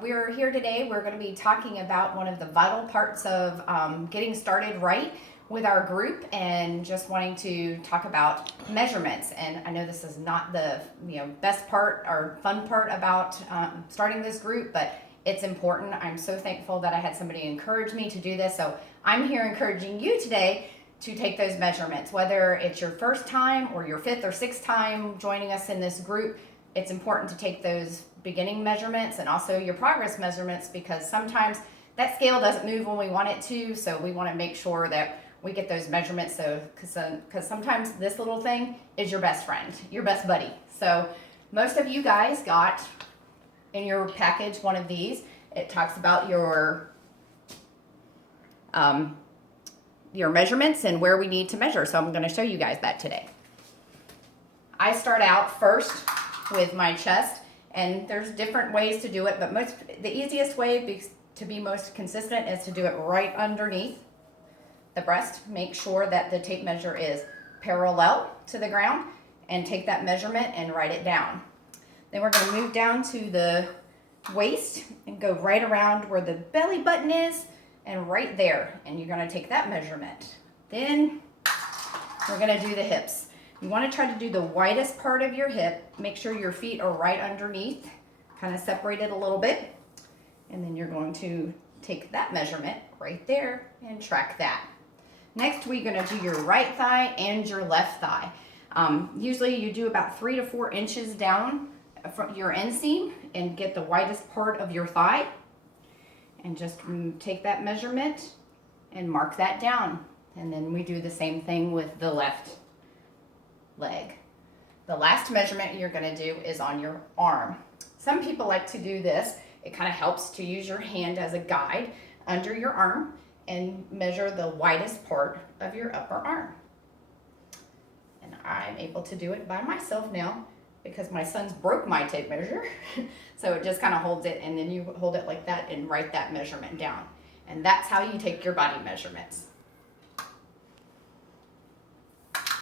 We're here today. We're going to be talking about one of the vital parts of getting started right with our group, and just wanting to talk about measurements. And I know this is not the best part or fun part about starting this group, but it's important. I'm so thankful that I had somebody encourage me to do this. So I'm here encouraging you today to take those measurements, whether it's your first time or your fifth or sixth time joining us in this group. It's important to take those beginning measurements and also your progress measurements, because sometimes that scale doesn't move when we want it to. So we want to make sure that we get those measurements. So because sometimes this little thing is your best friend, your best buddy. So most of you guys got in your package one of these. It talks about your measurements and where we need to measure. So I'm going to show you guys that today. I start out first with my chest, and there's different ways to do it, but the easiest way to be most consistent is to do it right underneath the breast. Make sure that the tape measure is parallel to the ground, and take that measurement and write it down. Then we're going to move down to the waist and go right around where the belly button is and right there, and you're going to take that measurement. Then we're going to do the hips. You want to try to do the widest part of your hip. Make sure your feet are right underneath, kind of separated a little bit. And then you're going to take that measurement right there and track that. Next, we're going to do your right thigh and your left thigh. Usually you do about 3 to 4 inches down from your inseam and get the widest part of your thigh. And just take that measurement and mark that down. And then we do the same thing with the left leg. The last measurement you're going to do is on your arm. Some people like to do this. It kind of helps to use your hand as a guide under your arm and measure the widest part of your upper arm. And I'm able to do it by myself now because my son's broke my tape measure. So it just kind of holds it, and then you hold it like that and write that measurement down. And that's how you take your body measurements.